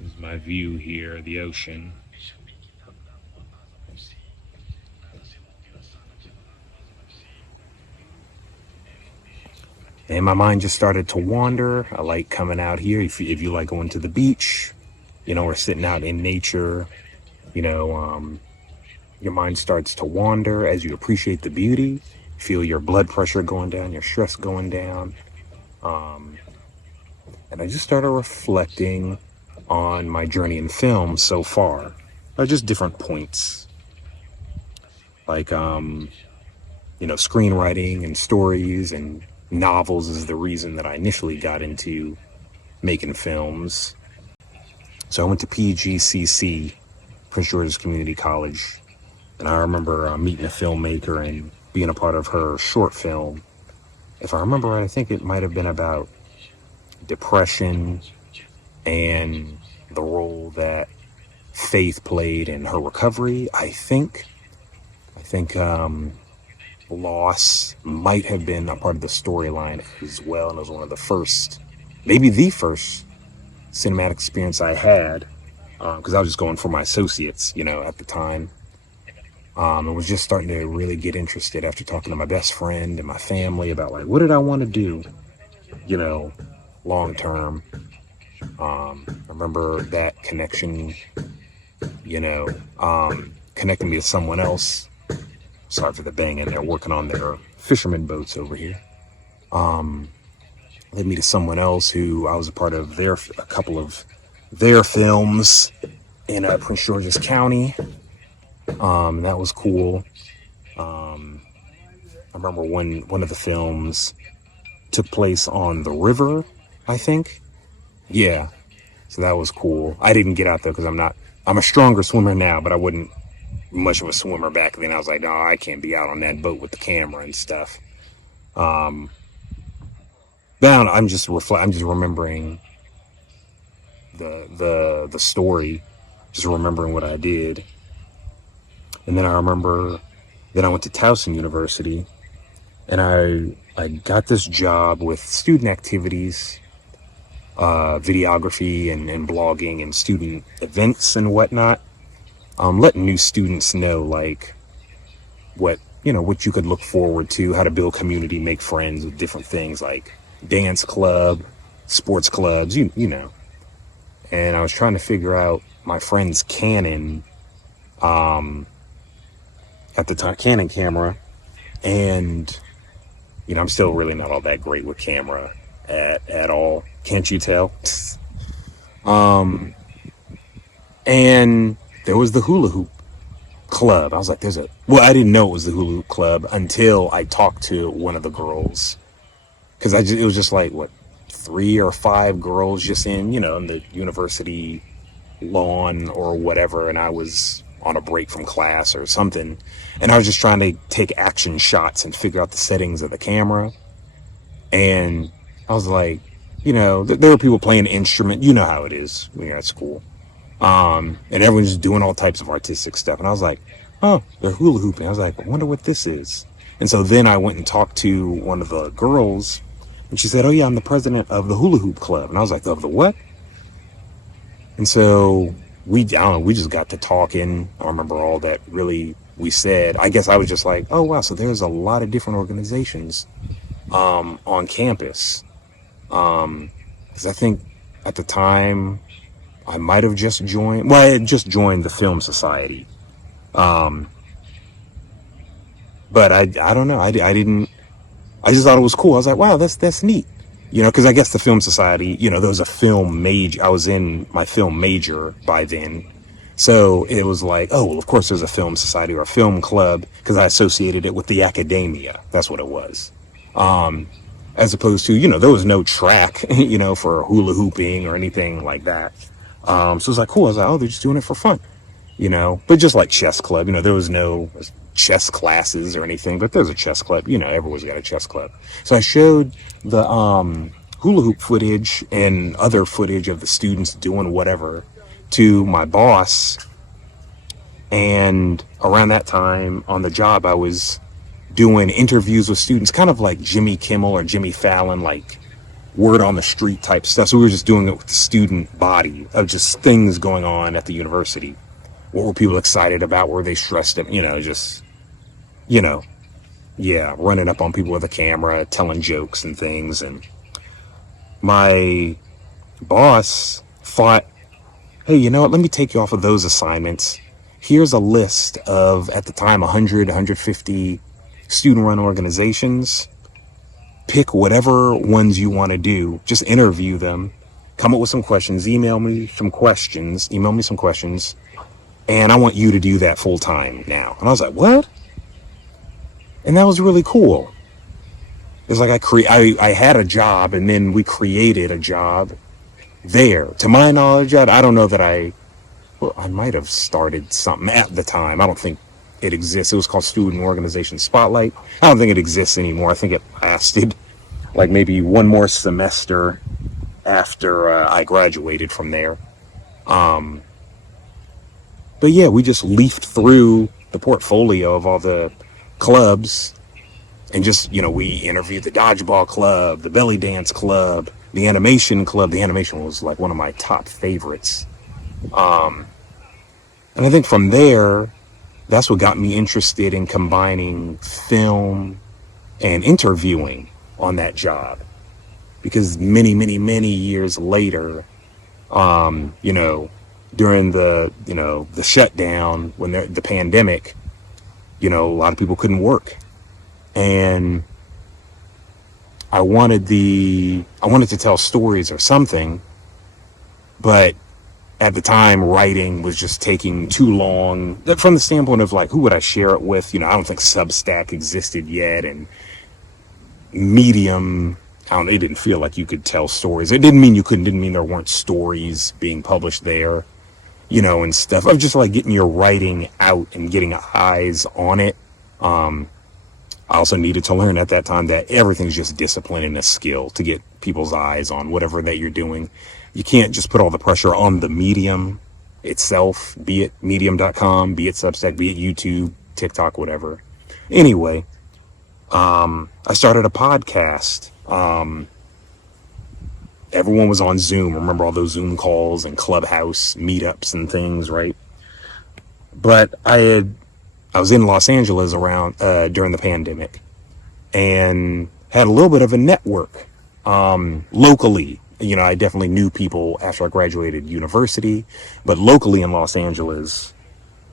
This is my view here, the ocean. And my mind just started to wander. I like coming out here. If you like going to the beach, or sitting out in nature, you know, um, your mind starts to wander as you appreciate the beauty, feel your blood pressure going down, your stress going down. Um, and I just started reflecting on my journey in film so far, just different points, like, screenwriting and stories and novels is the reason that I initially got into making films. So I went to PGCC, Prince George's Community College, and I remember meeting a filmmaker and being a part of her short film. If I remember right, I think it might have been about depression and the role that faith played in her recovery. I think loss might have been a part of the storyline as well, and it was one of the first, maybe the first cinematic experience I had, because I was just going for my associates, at the time. And was just starting to really get interested after talking to my best friend and my family about, like, what did I want to do, long term. I remember that connection, connecting me to someone else. Sorry for the banging. They're working on their fisherman boats over here. Led me to someone else who I was a part of a couple of their films in Prince George's County. That was cool. I remember one of the films took place on the river, I think. Yeah. So that was cool. I didn't get out there because I'm a stronger swimmer now, but I wasn't much of a swimmer back then. I was like, no, I can't be out on that boat with the camera and stuff. But I'm just remembering the story, just remembering what I did. And then I remember that I went to Towson University, and I got this job with student activities, videography and blogging and student events and whatnot. Letting new students know, like, what you could look forward to, how to build community, make friends with different things like dance club, sports clubs, you know. And I was trying to figure out my friend's Canon, at the time, Canon camera, and I'm still really not all that great with camera at all. Can't you tell? And there was the hula hoop club. I was like, I didn't know it was the hula hoop club until I talked to one of the girls, because it was just like, what, 3 or 5 girls just in the university lawn or whatever, and I was on a break from class or something, and I was just trying to take action shots and figure out the settings of the camera. And I was like, there were people playing an instrument, how it is at school, and everyone's doing all types of artistic stuff, and I was like, oh, they're hula hooping. I was like, I wonder what this is. And so then I went and talked to one of the girls, and she said, oh yeah, I'm the president of the hula hoop club. And I was like, of the what? And so I don't know, we just got to talking. I don't remember all that really we said. I guess I was just like, oh wow, so there's a lot of different organizations on campus. Because I think at the time I might have just joined, I had just joined the Film Society. But I don't know, I didn't, I just thought it was cool. I was like, wow, that's neat. Because I guess the Film Society, there was a film major. I was in my film major by then. So it was like, oh, well, of course there's a film society or a film club, because I associated it with the academia. That's what it was. As opposed to, there was no track, for hula hooping or anything like that. So it was like, cool. I was like, oh, they're just doing it for fun, but just like chess club, there was no chess classes or anything, but there's a chess club, everyone's got a chess club. So I showed the hula hoop footage and other footage of the students doing whatever to my boss. And around that time on the job, I was doing interviews with students, kind of like Jimmy Kimmel or Jimmy Fallon, like word on the street type stuff. So we were just doing it with the student body of just things going on at the university. What were people excited about? Were they stressed up? Just, you know, yeah, running up on people with a camera, telling jokes and things. And my boss thought, hey, you know what? Let me take you off of those assignments. Here's a list of, at the time, 100, 150 student-run organizations. Pick whatever ones you want to do. Just interview them. Come up with some questions. Email me some questions. And I want you to do that full time now. And I was like, what? And that was really cool. It's like I had a job, and then we created a job there. To my knowledge, I don't know that I might have started something at the time. I don't think it exists. It was called Student Organization Spotlight. I don't think it exists anymore. I think it lasted like maybe one more semester after I graduated from there. But yeah, we just leafed through the portfolio of all the clubs, and just, we interviewed the dodgeball club, the belly dance club, the animation club. The animation was like one of my top favorites. And I think from there, that's what got me interested in combining film and interviewing on that job. Because many, many, many years later, during the shutdown, when the pandemic, a lot of people couldn't work. And I wanted to tell stories or something, but at the time, writing was just taking too long. From the standpoint of like, who would I share it with? I don't think Substack existed yet, and Medium, it didn't feel like you could tell stories. It didn't mean you couldn't, didn't mean there weren't stories being published there, and stuff. Of just like getting your writing out and getting eyes on it. I also needed to learn at that time that everything's just discipline and a skill to get people's eyes on whatever that you're doing. You can't just put all the pressure on the medium itself, be it medium.com, be it Substack, be it YouTube, TikTok, whatever. Anyway, I started a podcast. Everyone was on Zoom. Remember all those Zoom calls and Clubhouse meetups and things, right? But I was in Los Angeles around during the pandemic, and had a little bit of a network locally. I definitely knew people after I graduated university, but locally in Los Angeles,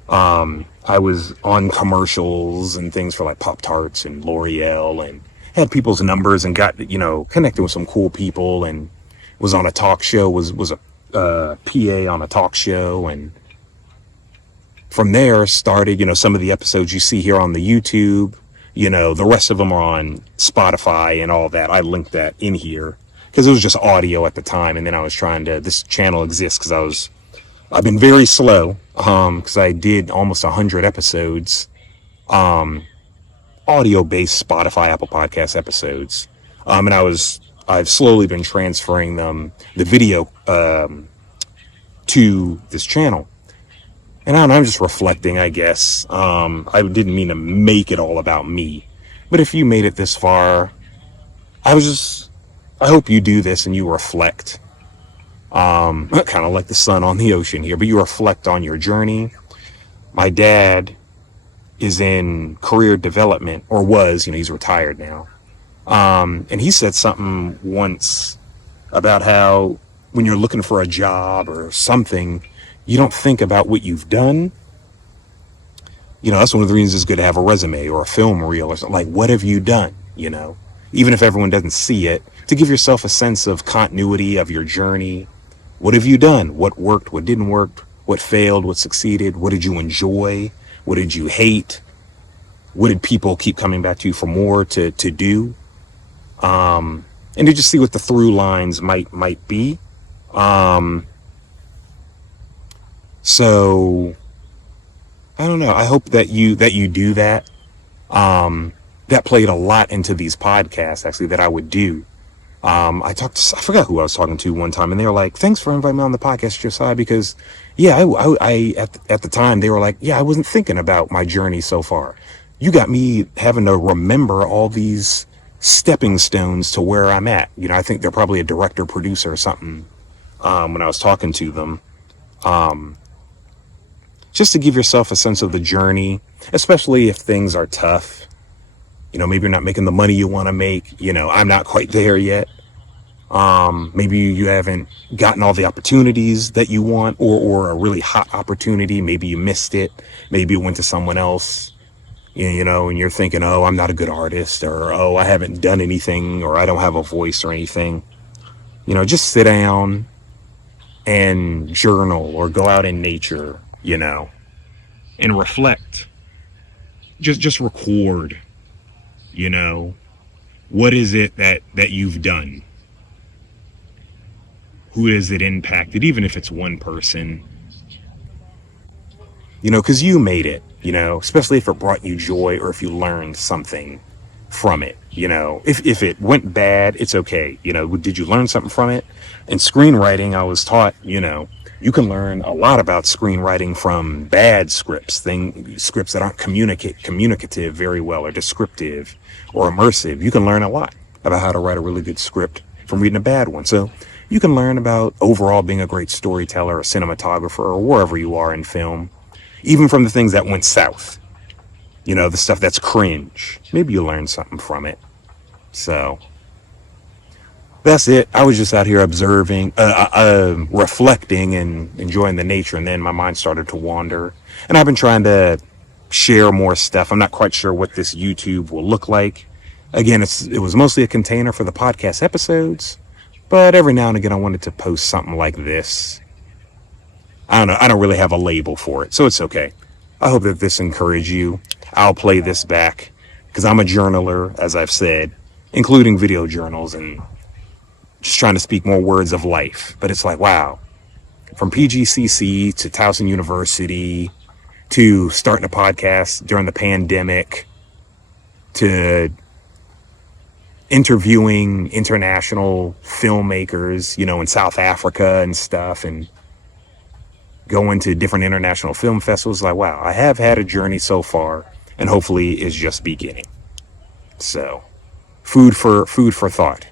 I was on commercials and things for like Pop-Tarts and L'Oreal, and had people's numbers and got, connected with some cool people, and was on a talk show, was a PA on a talk show. And from there started, some of the episodes you see here on the YouTube, the rest of them are on Spotify and all that. I linked that in here because it was just audio at the time. And then I was this channel exists because I've been very slow, because I did almost 100 episodes, audio-based Spotify, Apple Podcast episodes. And I've slowly been transferring the video, to this channel. And I'm just reflecting, I guess. I didn't mean to make it all about me, but if you made it this far, I hope you do this and you reflect. Kind of like the sun on the ocean here, but you reflect on your journey. My dad is in career development, or was, he's retired now. And he said something once about how when you're looking for a job or something, you don't think about what you've done. That's one of the reasons it's good to have a resume or a film reel or something. Like, what have you done? Even if everyone doesn't see it, to give yourself a sense of continuity of your journey. What have you done? What worked? What didn't work? What failed? What succeeded? What did you enjoy? What did you hate? What did people keep coming back to you for more to do? And to just see what the through lines might be. So I don't know. I hope that you do that. That played a lot into these podcasts, actually, that I would do. I forgot who I was talking to one time, and they were like, thanks for inviting me on the podcast, Josiah, because I at the time, they were like, I wasn't thinking about my journey so far. You got me having to remember all these stepping stones to where I'm at. You know, I think they're probably a director, producer, or something. When I was talking to them, just to give yourself a sense of the journey, especially if things are tough. You know, maybe you're not making the money you want to make. You know, I'm not quite there yet. Maybe you haven't gotten all the opportunities that you want, or a really hot opportunity. Maybe you missed it. Maybe it went to someone else. You know, and you're thinking, oh, I'm not a good artist, or, oh, I haven't done anything, or I don't have a voice or anything. You know, just sit down and journal or go out in nature, you know, and reflect. Just record, you know, what is it that you've done? Who has it impacted, even if it's one person? You know, because you made it, you know, especially if it brought you joy or if you learned something from it. You know, if it went bad, it's okay. You know, did you learn something from it? In screenwriting, I was taught, you know, you can learn a lot about screenwriting from bad scripts, scripts that aren't communicative very well, or descriptive or immersive. You can learn a lot about how to write a really good script from reading a bad one. So you can learn about overall being a great storyteller or cinematographer or wherever you are in film, even from the things that went south. You know, the stuff that's cringe. Maybe you learn something from it. So that's it. I was just out here observing, reflecting and enjoying the nature. And then my mind started to wander. And I've been trying to share more stuff. I'm not quite sure what this YouTube will look like. Again, it was mostly a container for the podcast episodes. But every now and again, I wanted to post something like this. I don't know. I don't really have a label for it, so it's okay. I hope that this encouraged you. I'll play this back because I'm a journaler, as I've said, including video journals, and just trying to speak more words of life. But it's like, wow, from PGCC to Towson University to starting a podcast during the pandemic to interviewing international filmmakers, you know, in South Africa and stuff, and going to different international film festivals. Like, wow, I have had a journey so far, and hopefully it's just beginning. So, food for thought.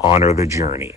Honor the journey.